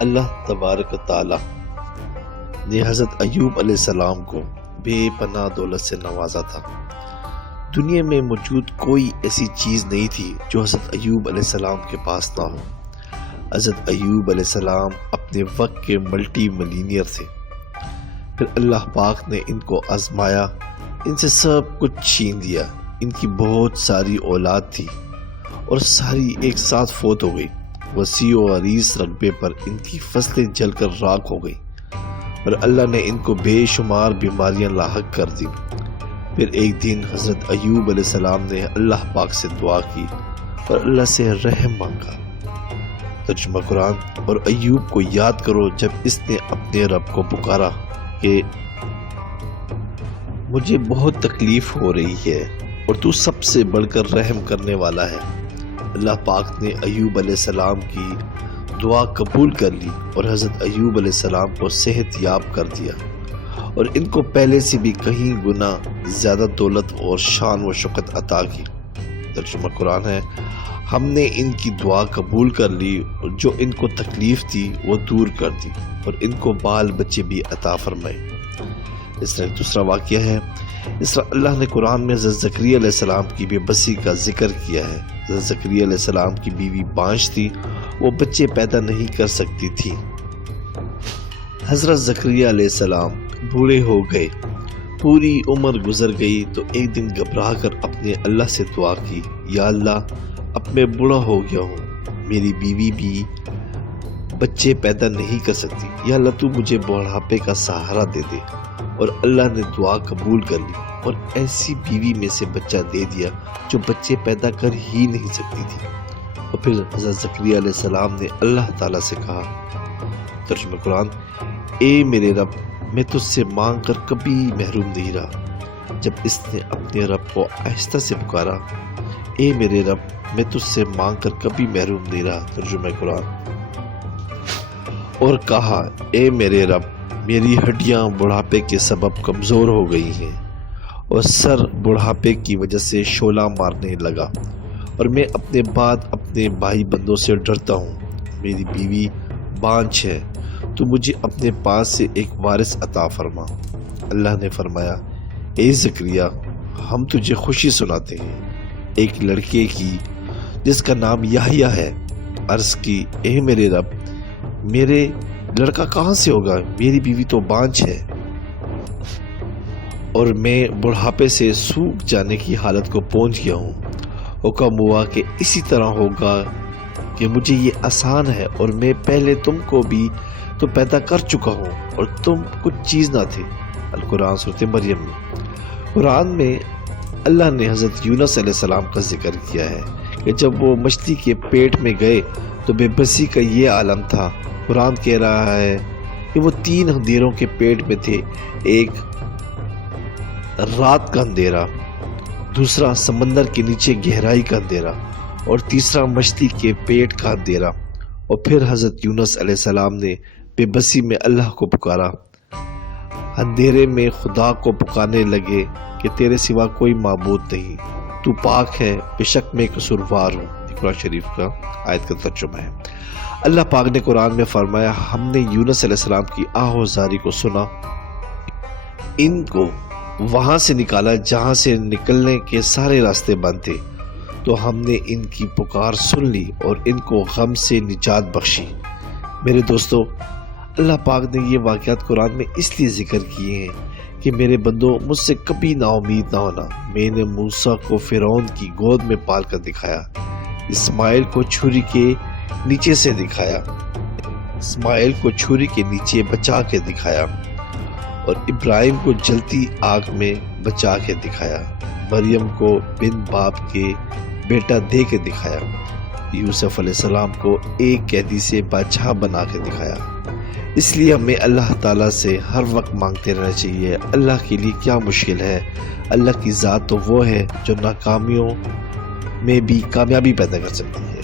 اللہ تبارک و تعالی نے حضرت ایوب علیہ السلام کو بے پناہ دولت سے نوازا تھا۔ دنیا میں موجود کوئی ایسی چیز نہیں تھی جو حضرت ایوب علیہ السلام کے پاس نہ ہو۔ حضرت ایوب علیہ السلام اپنے وقت کے ملٹی ملینئر تھے۔ پھر اللہ پاک نے ان کو آزمایا، ان سے سب کچھ چھین دیا۔ ان کی بہت ساری اولاد تھی اور ساری ایک ساتھ فوت ہو گئی۔ وسیع و عریض رقبے پر ان کی فصلیں جل کر راکھ ہو گئی اور اللہ نے ان کو بے شمار بیماریاں لاحق کر دی۔ پھر ایک دن حضرت ایوب علیہ السلام نے اللہ پاک سے دعا کی اور اللہ سے رحم مانگا۔ ترجمہ قرآن: اور ایوب کو یاد کرو جب اس نے اپنے رب کو پکارا کہ مجھے بہت تکلیف ہو رہی ہے اور تو سب سے بڑھ کر رحم کرنے والا ہے۔ اللہ پاک نے ایوب علیہ السلام کی دعا قبول کر لی اور حضرت ایوب علیہ السلام کو صحت یاب کر دیا اور ان کو پہلے سے بھی کہیں گنا زیادہ دولت اور شان و شوکت عطا کی۔ ترجمہ قرآن ہے: ہم نے ان کی دعا قبول کر لی اور جو ان کو تکلیف تھی وہ دور کر دی اور ان کو بال بچے بھی عطا فرمائے۔ اس طرح دوسرا واقعہ ہے، اس طرح اللہ نے قرآن میں حضرت زکریا علیہ السلام کی بے بسی کا ذکر کیا ہے۔ حضرت زکریا علیہ السلام کی بیوی بانجھ تھی، وہ بچے پیدا نہیں کر سکتی تھی۔ حضرت زکریا علیہ السلام بوڑھے ہو گئے، پوری عمر گزر گئی تو ایک دن گھبرا کر اپنے اللہ سے دعا کی، یا اللہ اب میں بوڑھا ہو گیا ہوں، میری بیوی بھی بچے پیدا نہیں کر سکتی، یا اللہ تو مجھے بڑھاپے کا سہارا دے دے۔ اور اللہ نے دعا قبول کر لی اور ایسی بیوی میں سے بچہ دے دیا جو بچے پیدا کر ہی نہیں سکتی تھی۔ اور پھر حضرت زکریا علیہ السلام نے اللہ تعالیٰ سے کہا، ترجمہ قرآن: اے میرے رب، میں تجھ سے مانگ کر کبھی محروم نہیں رہا۔ جب اس نے اپنے رب کو آہستہ سے پکارا، اے میرے رب، میں تجھ سے مانگ کر کبھی محروم نہیں رہا۔ ترجمہ قرآن: اور کہا، اے میرے رب، میری ہڈیاں بڑھاپے کے سبب کمزور ہو گئی ہیں اور سر بڑھاپے کی وجہ سے شعلہ مارنے لگا اور میں اپنے بعد اپنے بھائی بندوں سے ڈرتا ہوں۔ میری بیوی بانجھ ہے، تو مجھے اپنے پاس سے ایک وارث عطا فرما۔ اللہ نے فرمایا، اے زکریا، ہم تجھے خوشی سناتے ہیں ایک لڑکے کی جس کا نام یحییٰ ہے۔ عرض کی، اے میرے رب، میرے لڑکا کہاں سے ہوگا؟ میری بیوی تو بانجھ ہے اور میں بڑھاپے سے سوکھ جانے کی حالت کو پہنچ گیا ہوں۔ حکم ہوا کہ اسی طرح ہوگا کہ مجھے یہ آسان ہے اور میں پہلے تم کو بھی تو پیدا کر چکا ہوں اور تم کچھ چیز نہ تھے۔ القرآن سورۃ مریم میں۔ قرآن میں اللہ نے حضرت یونس علیہ السلام کا ذکر کیا ہے کہ جب وہ مچھلی کے پیٹ میں گئے تو بے بسی کا یہ عالم تھا۔ قرآن کہہ رہا ہے کہ وہ 3 اندھیروں کے پیٹ میں تھے، ایک رات کا اندھیرا، دوسرا سمندر کے نیچے گہرائی کا اندھیرا اور تیسرا مچھلی کے پیٹ کا اندھیرا۔ اور پھر حضرت یونس علیہ السلام نے بے بسی میں اللہ کو پکارا، اندھیرے میں خدا کو پکارنے لگے کہ تیرے سوا کوئی معبود نہیں، تو پاک ہے، بے شک میں قصوروار ہوں۔ قرآن شریف کا آیت کا ترجمہ ہے۔ اللہ پاک نے قرآن میں فرمایا، ہم نے یونس علیہ السلام کی آہ و زاری کو سنا، ان کو وہاں سے نکالا جہاں سے نکلنے کے سارے راستے بند تھے، تو ہم نے ان کی پکار سن لی اور ان کو غم سے نجات بخشی۔ میرے دوستو، اللہ پاک نے یہ واقعات قرآن میں اس لیے ذکر کیے ہیں کہ میرے بندوں، مجھ سے کبھی نا امید نہ ہونا۔ میں نے موسیٰ کو فرعون کی گود میں پال کر دکھایا، اسماعیل کو چھری کے نیچے سے دکھایا، اسماعیل کو چھری کے نیچے بچا کے دکھایا اور ابراہیم کو جلتی آگ میں بچا کے دکھایا، مریم کو بن باپ کے بیٹا دے کے دکھایا، یوسف علیہ السلام کو ایک قیدی سے بادشاہ بنا کے دکھایا۔ اس لیے ہمیں اللہ تعالیٰ سے ہر وقت مانگتے رہنا چاہیے۔ اللہ کے لیے کیا مشکل ہے؟ اللہ کی ذات تو وہ ہے جو ناکامیوں میں بھی کامیابی پیدا کر سکتی ہے۔